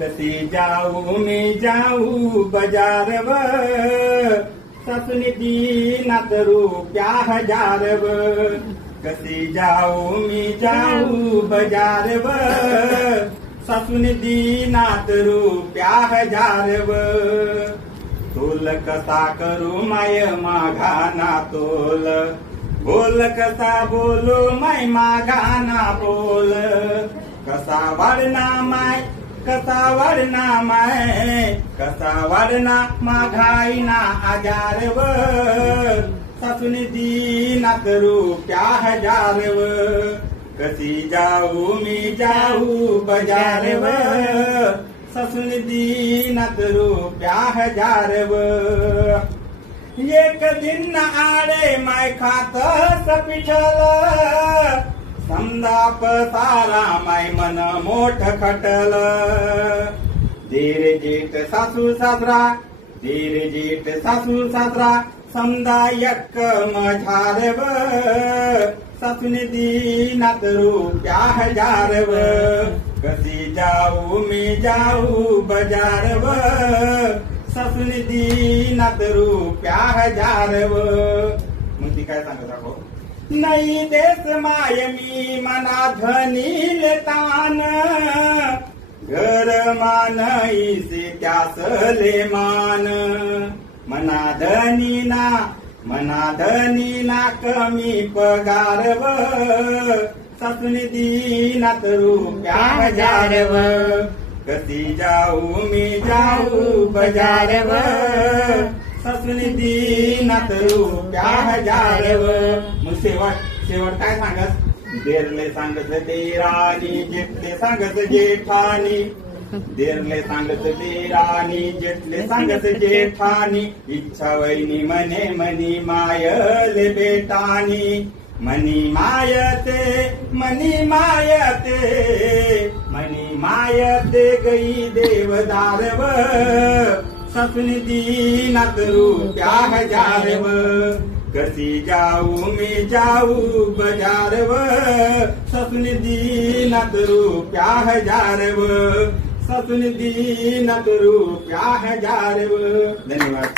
कसी जाऊ मी जाऊ बाजारव, सासूने दीनात रुपया हजारव. कसी जाऊ मी जाऊ बाजारव, सासूने दीनात रुपया हजारव. तोल कसा करू माय माघाना तोल, बोल कसा बोलो माय माघाना बोल. कसा वाढना माय कसा वाढना माय, कसा वाढना माघाईना आजारव. सासूने दीनात रुपया हजारव. कसी जाऊ मी जाऊ बाजारव, सासूने दीनात रुपया हजारव. एक दिन आडे माय खात पिठल, समजा पसारा माय मन मोठ खटल. धीर जेठ सासू सासरा, धीर जेठ सासू सासरा, समजा यक्क मझारव. सासूने दीनात रुपया हजारव. कसी जाऊ मी जाऊ बाजारव, सासूने दीनात रुपया हजारव. मग ती काय सांगत आहो, नाही देश माय मी मना धनी लेतान, घर मानईसे त्यासले मान. मना धनी ना कमी पगारव. सासूने दीनात रुपया हजारव. कसी जाऊ मी जाऊ बाजारव, सासूने दीनात रुपया हजारव. मग शेवट काय सांगत, देरले सांगत देरानी, जेठले सांगत जेठानी. देरले सांगत देरानी, जेठले सांगत जेठानी. इच्छा वैनी मने मनी मायले बेटानी. मनी मायते मनी मायते, मनी मायते गई देवदारव. सासूने दीनात रुपया हजारव. कसी जाऊ मी जाऊ बाजारव, सासूने दीनात रुपया हजारव. सासूने दीनात रुपया हजारव. धन्यवाद.